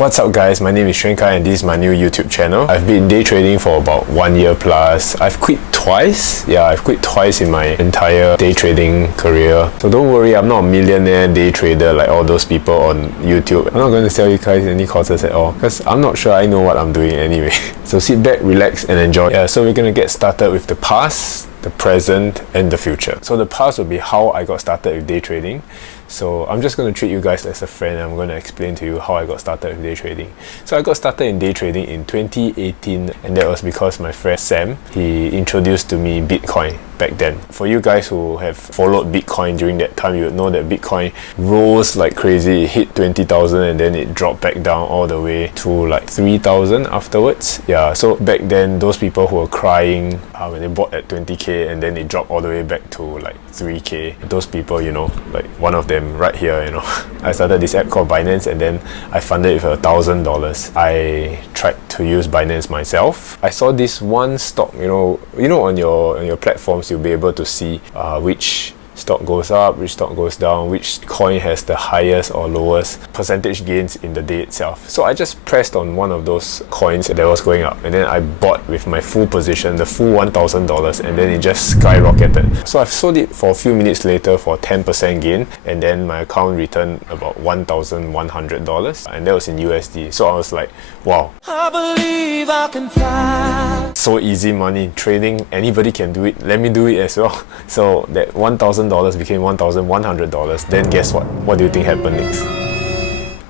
What's up guys, my name is Shrenkai and this is my new YouTube channel. I've been day trading for about 1 year plus. I've quit twice. I've quit twice in my entire day trading career. So don't worry, I'm not a millionaire day trader like all those people on YouTube. I'm not going to sell you guys any courses at all because I'm not sure I know what I'm doing anyway. So sit back, relax and enjoy. So we're going to get started with the past, the present and the future. So the past will be how I got started with day trading. So I'm just going to treat you guys as a friend and I'm going to explain to you how I got started with day trading. So I got started in day trading in 2018 and that was because my friend Sam, he introduced to me Bitcoin back then. For you guys who have followed Bitcoin during that time, you would know that Bitcoin rose like crazy. It hit 20,000 and then it dropped back down all the way to like 3,000 afterwards. So back then those people who were crying when they bought at 20k and then it dropped all the way back to like 3k, those people, you know, like one of them right here, you know. I started this app called Binance and then I funded it for $1,000. I tried to use Binance myself. I saw this one stock, you know on your platforms you'll be able to see which stock goes up, which stock goes down, which coin has the highest or lowest percentage gains in the day itself. So I just pressed on one of those coins that was going up and then I bought with my full position, the full $1,000, and then it just skyrocketed. So I've sold it for a few minutes later for 10% gain and then my account returned about $1,100 and that was in USD. So I was like, wow, I believe I can fly. So easy money, trading, anybody can do it, let me do it as well. So that $1,000 became $1,100. Then guess what? What do you think happened next?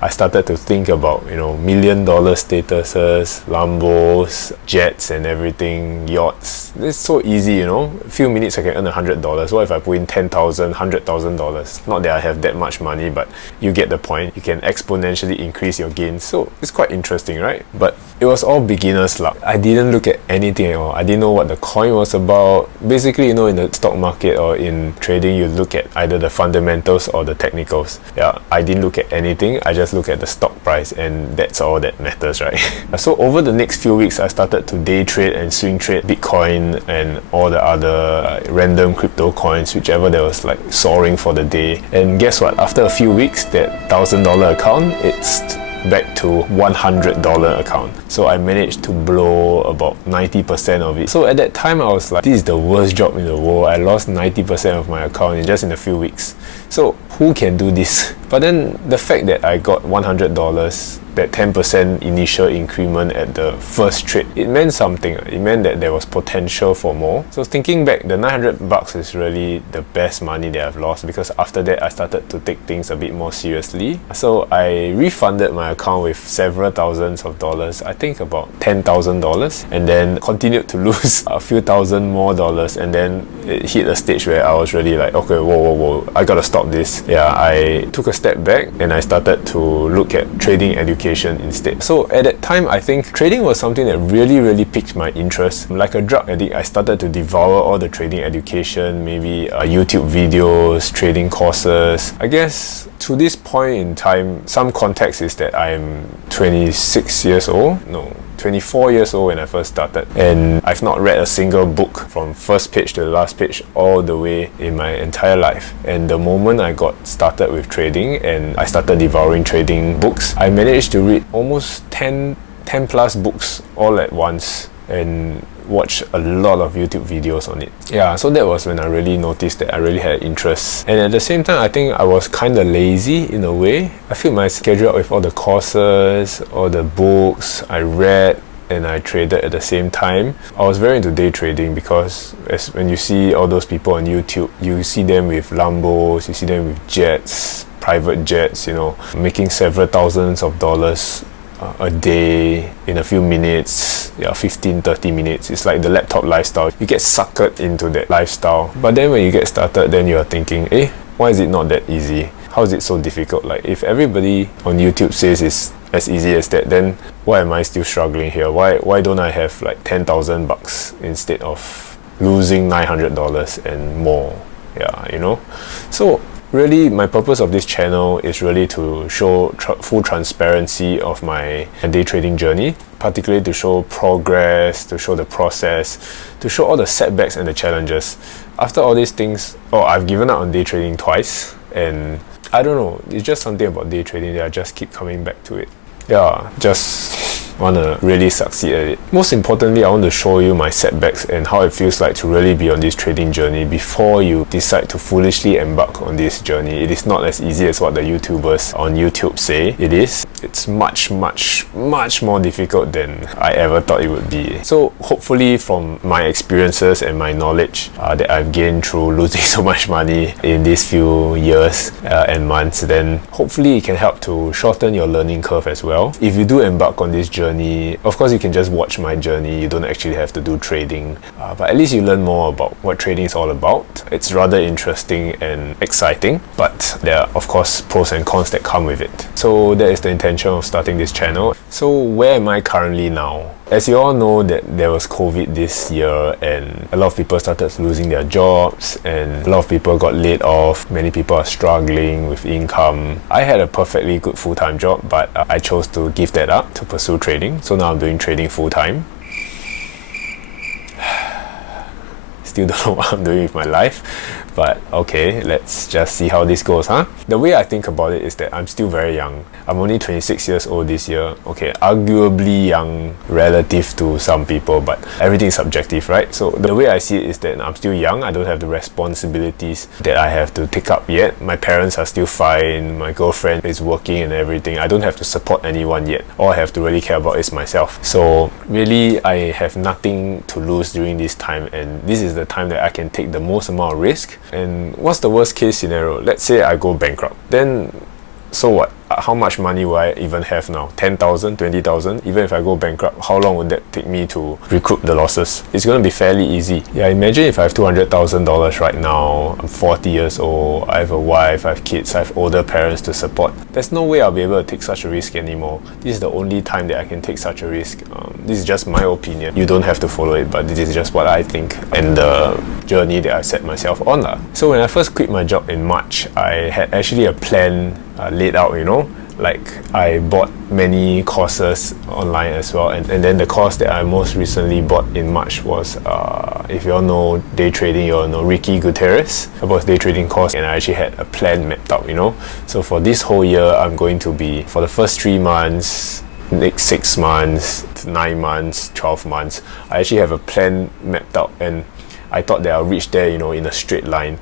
I started to think about, $1 million statuses, Lambos, jets and everything, yachts. It's so easy, A few minutes I can earn $100. What if I put in $10,000, $100,000? Not that I have that much money, but you get the point. You can exponentially increase your gains. So it's quite interesting, right? But it was all beginner's luck. I didn't look at anything at all. I didn't know what the coin was about. Basically, in the stock market or in trading, you look at either the fundamentals or the technicals. I didn't look at anything. I just look at the stock price and that's all that matters, right? So over the next few weeks I started to day trade and swing trade Bitcoin and all the other random crypto coins, whichever that was like soaring for the day. And guess what? After a few weeks, that $1,000 account, it's back to $100 account. So I managed to blow about 90% of it. So at that time I was like, this is the worst job in the world. I lost 90% of my account in just in a few weeks. So who can do this? But then the fact that I got $100, that 10% initial increment at the first trade, it meant something. It meant that there was potential for more. So thinking back, the $900 is really the best money that I've lost because after that I started to take things a bit more seriously. So I refunded my account with several thousands of dollars, I think about $10,000, and then continued to lose a few thousand more dollars, and then it hit a stage where I was really like, okay, whoa, I gotta stop this. I took a step back and I started to look at trading education instead. So at that time, I think trading was something that really piqued my interest. Like a drug addict, I started to devour all the trading education, maybe YouTube videos, trading courses. I guess to this point in time, some context is that I'm 24 years old when I first started, and I've not read a single book from first page to the last page all the way in my entire life. And the moment I got started with trading and I started devouring trading books, I managed to read almost 10 plus books all at once and watch a lot of YouTube videos on it. So that was when I really noticed that I really had interest. And at the same time, I think I was kind of lazy in a way. I filled my schedule up with all the courses, all the books I read, and I traded at the same time. I was very into day trading because when you see all those people on YouTube, you see them with Lambos, you see them with jets, private jets, making several thousands of dollars a day in a few minutes, 15-30 minutes. It's like the laptop lifestyle. You get suckered into that lifestyle. But then when you get started, then you're thinking, why is it not that easy? How is it so difficult? Like if everybody on YouTube says it's as easy as that, then why am I still struggling here? Why don't I have like $10,000 instead of losing $900 and more? So really, my purpose of this channel is really to show full transparency of my day trading journey, particularly to show progress, to show the process, to show all the setbacks and the challenges. After all these things, I've given up on day trading twice, and I don't know, it's just something about day trading that I just keep coming back to it. yeah, just want to really succeed at it. Most importantly, I want to show you my setbacks and how it feels like to really be on this trading journey before you decide to foolishly embark on this journey. It is not as easy as what the YouTubers on YouTube say it is. It's much more difficult than I ever thought it would be. So hopefully from my experiences and my knowledge that I've gained through losing so much money in these few years and months, then hopefully it can help to shorten your learning curve as well. If you do embark on this journey, of course you can just watch my journey, you don't actually have to do trading, but at least you learn more about what trading is all about. It's rather interesting and exciting, but there are of course pros and cons that come with it. So that is the intention of starting this channel. So where am I currently now? As you all know that there was COVID this year and a lot of people started losing their jobs and a lot of people got laid off. Many people are struggling with income. I had a perfectly good full-time job, but I chose to give that up to pursue trading. So now I'm doing trading full-time. Still don't know what I'm doing with my life, but okay, let's just see how this goes, huh? The way I think about it is that I'm still very young. I'm only 26 years old this year. Okay, arguably young relative to some people, but everything is subjective, right? So the way I see it is that I'm still young. I don't have the responsibilities that I have to take up yet. My parents are still fine. My girlfriend is working and everything. I don't have to support anyone yet. All I have to really care about is myself. So really, I have nothing to lose during this time, and this is the time that I can take the most amount of risk. And what's the worst case scenario? Let's say I go bankrupt. Then so what? How much money will I even have now? 10,000, 20,000? Even if I go bankrupt, how long would that take me to recoup the losses? It's going to be fairly easy. Yeah, imagine if I have $200,000 right now, I'm 40 years old, I have a wife, I have kids, I have older parents to support. There's no way I'll be able to take such a risk anymore. This is the only time that I can take such a risk. This is just my opinion. You don't have to follow it, but this is just what I think and the journey that I set myself on. So when I first quit my job in March, I had actually a plan laid out, you know. Like I bought many courses online as well, and then the course that I most recently bought in March was if you all know day trading, you all know Ricky Gutierrez about day trading course, and I actually had a plan mapped out, you know. So for this whole year, I'm going to be, for the first 3 months, next 6 months, 9 months, 12 months, I actually have a plan mapped out, and I thought that I'll reach there, you know, in a straight line.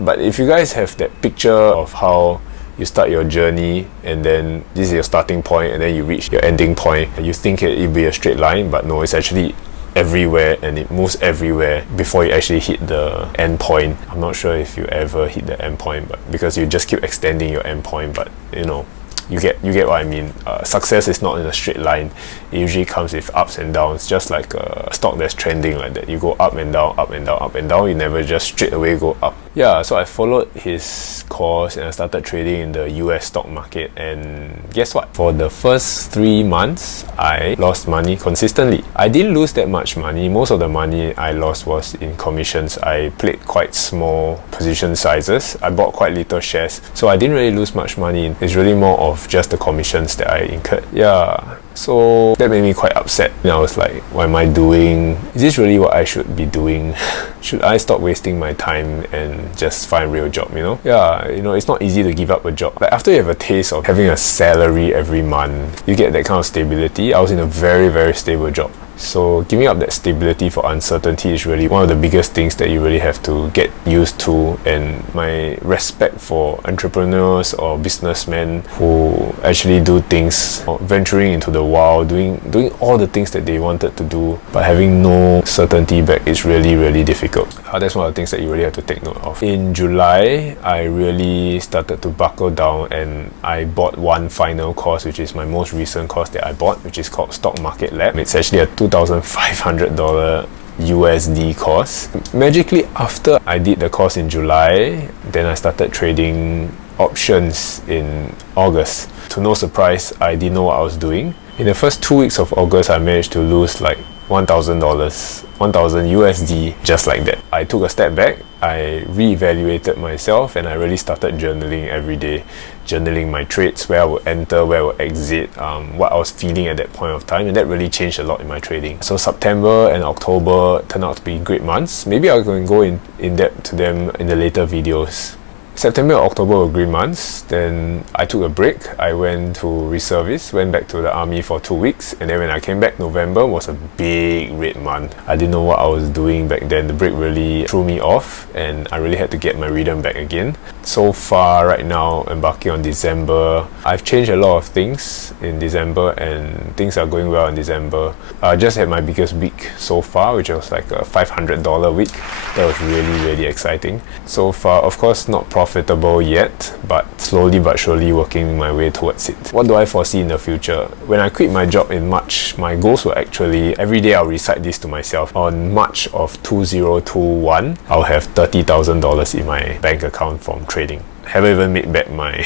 But if you guys have that picture of how you start your journey and then this is your starting point and then you reach your ending point, you think it'll be a straight line, but no, it's actually everywhere and it moves everywhere before you actually hit the end point. I'm not sure if you ever hit the end point, but because you just keep extending your end point, but you know, you get what I mean. Success is not in a straight line. It usually comes with ups and downs, just like a stock that's trending like that. You go up and down, up and down, up and down. You never just straight away go up. Yeah, so I followed his course and I started trading in the US stock market, and guess what? For the first 3 months, I lost money consistently. I didn't lose that much money. Most of the money I lost was in commissions. I played quite small position sizes. I bought quite little shares, so I didn't really lose much money. It's really more of just the commissions that I incurred. Yeah, so that made me quite upset. And I was like, what am I doing? Is this really what I should be doing? Should I stop wasting my time and just find a real job, you know? Yeah, you know, it's not easy to give up a job. Like after you have a taste of having a salary every month, you get that kind of stability. I was in a very, very stable job. So giving up that stability for uncertainty is really one of the biggest things that you really have to get used to. And my respect for entrepreneurs or businessmen who actually do things, venturing into the wild, doing all the things that they wanted to do, but having no certainty back is really, really difficult. That's one of the things that you really have to take note of. In July, I really started to buckle down and I bought one final course, which is my most recent course that I bought, which is called Stock Market Lab. It's actually a $2,500 USD course. Magically, after I did the course in July, then I started trading options in August. To no surprise, I didn't know what I was doing. In the first 2 weeks of August, I managed to lose like $1,000, 1,000 USD, just like that. I took a step back, I re-evaluated myself, and I really started journaling every day. Journaling my trades, where I would enter, where I would exit, what I was feeling at that point of time, and that really changed a lot in my trading. So September and October turned out to be great months. Maybe I can go in depth to them in the later videos. September and October were green months. Then I took a break. I went to reservice, went back to the army for 2 weeks, and then when I came back, November was a big red month. I didn't know what I was doing back then. The break really threw me off, and I really had to get my rhythm back again. So far, right now, embarking on December, I've changed a lot of things in December, and things are going well in December. I just had my biggest week so far, which was like a $500 week. That was really exciting. So far, of course, not profitable yet, but slowly but surely working my way towards it. What do I foresee in the future? When I quit my job in March, my goals were actually, every day I'll recite this to myself. On March of 2021, I'll have $30,000 in my bank account from trading. Haven't even made back my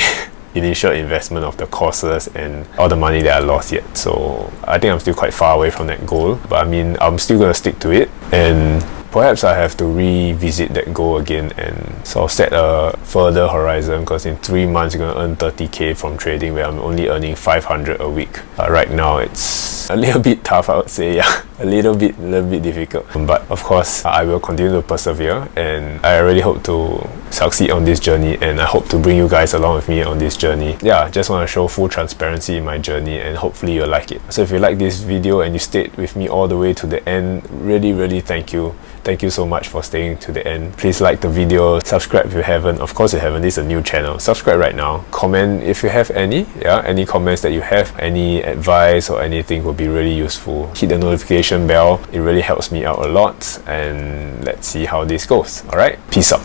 initial investment of the courses and all the money that I lost yet. So I think I'm still quite far away from that goal, but I mean, I'm still gonna stick to it, and perhaps I have to revisit that goal again and sort of set a further horizon, because in 3 months you're gonna earn 30k from trading where I'm only earning 500 a week. Right now it's a little bit tough, I would say, yeah. A little bit difficult. But of course, I will continue to persevere, and I really hope to succeed on this journey, and I hope to bring you guys along with me on this journey. Yeah, just want to show full transparency in my journey, and hopefully you'll like it. So if you like this video and you stayed with me all the way to the end, really thank you. Thank you so much for staying to the end. Please like the video, subscribe if you haven't. Of course you haven't, this is a new channel. Subscribe right now. Comment if you have any, any comments that you have, any advice or anything would be really useful. Hit the notification bell, it really helps me out a lot, and let's see how this goes. Alright, peace out.